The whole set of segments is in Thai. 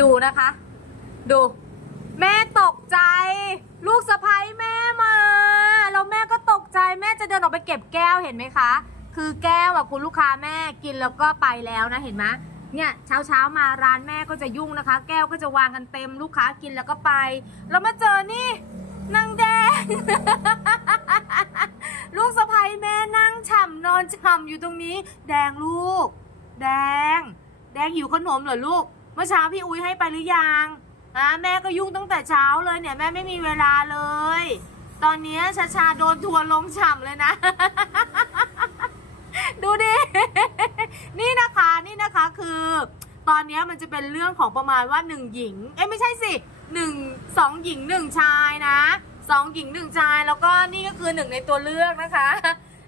ดูนะคะ ดู แม่ตกใจ ลูกสะพ้ยแม่มาแล้วแม่ก็ตกใจแม่จะเดินออกไปเก็บแก้วเห็นไหมคะ คือแก้วอะคุณลูกค้าแม่กินแล้วก็ไปแล้วนะเห็นไหมเนี่ยเช้าเช้ามาร้านแม่ก็จะยุ่งนะคะ แก้วก็จะวางกันเต็มลูกค้ากินแล้วก็ไป แล้วมาเจอนี่นางแดง ลูกสะพ้ยแม่นั่งฉ่ำนอนฉ่ำอยู่ตรงนี้ แดงลูก แดง แดงหิวขนมเหรอลูก มื่อเช้าพี่อุ้ยให้ไปหรือยังอะแม่ก็ยุ่งตั้งแต่เช้าเลยเนี่ยแม่ไม่มีเวลาเลย ตอนนี้ชาชาโดนทัวลงฉ่ำเลยนะ ดูดิ นี่นะคะนี่นะคะคือ ตอนนี้มันจะเป็นเรื่องของประมาณว่าหนึ่งหญิง เอ้ยไม่ใช่สิหนึ่งสองหญิงหนึ่งชายนะสองหญิงหนึ่งชายแล้วก็นี่ก็คือหนึ่งในตัวเลือกนะคะ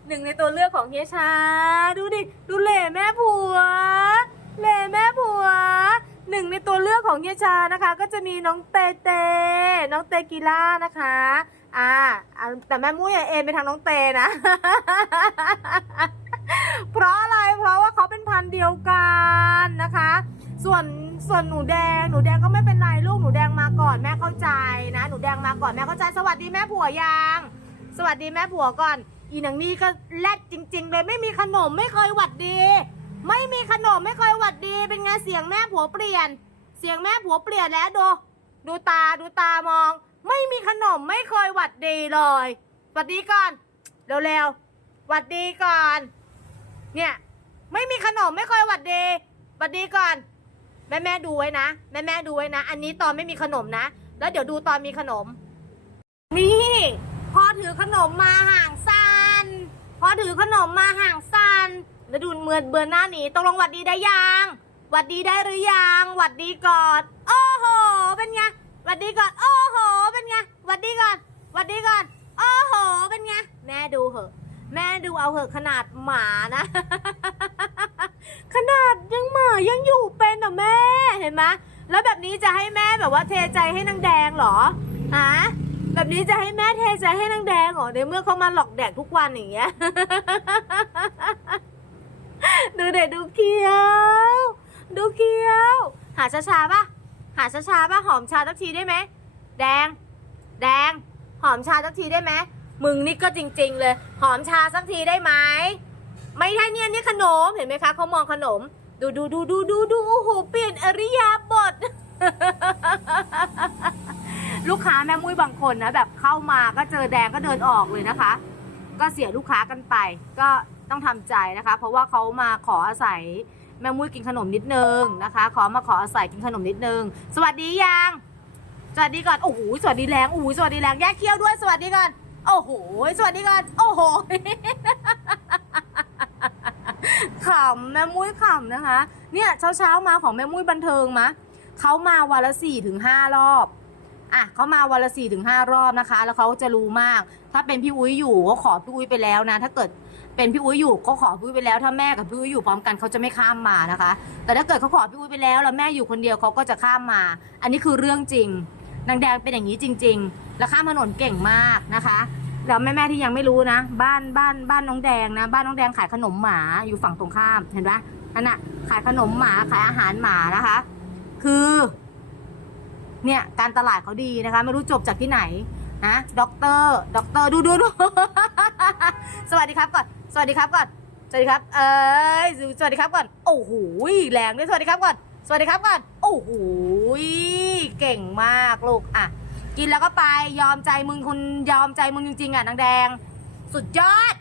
หนึ่งในตัวเลือกของเฮียชา ดูดิ ดูเหล่แม่ผัวเหล่แม่ผัว หนึ่งในตัวเลือกของเฮียชานะคะ ก็จะมีน้องเตเต น้องเตกีล่านะคะ อ่า แต่แม่มุ้ยอะเอ็นไปทางน้องเตนะ เพราะอะไร เพราะว่าเขาเป็นพันธุ์เดียวกันนะคะ ส่วนส่วนหนูแดง หนูแดงก็ไม่เป็นไรลูก หนูแดงมาก่อนแม่เข้าใจนะ หนูแดงมาก่อนแม่เข้าใจ สวัสดีแม่ผัวยังสวัสดีแม่ผัวก่อน อีหนังนี่ก็แรดจริง ๆ เลย ไม่มีขนม ไม่เคยหวัดดี ไม่มีขนมไม่เคยหวัดดีเป็นไงเสียงแม่ผัวเปลี่ยน เสียงแม่ผัวเปลี่ยนแล้วดูดูตาดูตามอง ไม่มีขนมไม่เคยหวัดดีเลยหวัดดีก่อนเร็วๆหวัดดีก่อน เนี่ยไม่มีขนมไม่เคยหวัดดีหวัดดีก่อน แม่แม่ดูไว้นะแม่แม่ดูไว้นะ อันนี้ตอนไม่มีขนมนะ แล้วเดี๋ยวดูตอนมีขนม นี่ พอถือขนมมาห่างซัน พอถือขนมมาห่างซันแล้วดูเมือนเบือนหน้าหนีตกลงหวัดดีได้ยังหวัดดีได้หรือยังหวัดดีก่อนโอ้โห เป็นไงหวัดดีก่อนโอ้โห เป็นไงหวัดดีก่อนหวัดดีก่อนโอ้โห เป็นไงแม่ดูเหอะแม่ดูเอาเหอะขนาดหมานะ ขนาดยังหมายังอยู่เป็นอะแม่เห็นไหมแล้วแบบนี้จะให้แม่แบบว่าเทใจให้นางแดงเหรอฮะ แบบนี้จะให้แม่เทใจให้นางแดงเหรอในเมื่อเขามาหลอกแดกทุกวันอย่างเงี้ย ดูเด็ดดูเคี้ยว ดูเคี้ยว หาชาชาๆป่ะหาชาชาๆป่ะหอมชาสักทีได้ไหม แดง แดง หอมชาสักทีได้ไหม มึงนี่ก็จริง ๆ เลย หอมชาสักทีได้ไหม ไม่ได้เนี่ยนี่ขนม เห็นไหมคะเขามองขนม ดูดูดูดูดูดูโอ้โหเปลี่ยนอริยาบท ลูกค้าแม่มุ้ยบางคนนะแบบเข้ามาก็เจอแดงก็เดินออกเลยนะคะ ก็เสียลูกค้ากันไป ก็ต้องทำใจนะคะ เพราะว่าเขามาขออาศัยแม่มุ้ยกินขนมนิดนึงนะคะ ขอมาขออาศัยกินขนมนิดนึง สวัสดียังสวัสดีก่อนโอ้โหสวัสดีแรงโอ้โหสวัสดีแรงแยกเคี้ยวด้วยสวัสดีก่อนโอ้โหสวัสดีก่อนโอ้โหขำแม่มุ้ยขำนะคะ เนี่ยเช้าเช้ามาของแม่มุ้ยบันเทิงมะเขามาวันละสี่ถึงห้ารอบ อะเขามาวันละสี่ถึงห้ารอบนะคะ แล้วเขาจะรู้มาก ถ้าเป็นพี่อุ้ยอยู่ก็ขอพี่อุ้ยไปแล้วนะ ถ้าเกิดเป็นพี่อุ้ยอยู่ก็ขอพี่อุ้ยไปแล้ว ถ้าแม่กับพี่อุ้ยอยู่พร้อมกันเขาจะไม่ข้ามมานะคะ แต่ถ้าเกิดเขาขอพี่อุ้ยไปแล้วแล้วแม่อยู่คนเดียวเขาก็จะข้ามมา อันนี้คือเรื่องจริงนางแดงเป็นอย่างนี้จริง ๆ แล้วข้ามถนนเก่งมากนะคะแล้วแม่ๆที่ยังไม่รู้นะ บ้านบ้านบ้านน้องแดงนะ บ้านน้องแดงขายขนมหมาอยู่ฝั่งตรงข้ามเห็นปะอันน่ะขายขนมหมาขายอาหารหมานะคะ คือ เนี่ยการตลาดเขาดีนะคะ ไม่รู้จบจากที่ไหนนะด็อกเตอร์ด็อกเตอร์ดูดูดูสวัสดีครับก่อน สวัสดีครับก่อน สวัสดีครับ เอ้ยสวัสดีครับก่อน โอ้โหแรงด้วยสวัสดีครับก่อน สวัสดีครับก่อน โอ้โหเก่งมากลูกอะ กินแล้วก็ไปยอมใจมึงคุณยอมใจมึงจริงๆอะนางแดง สุดยอด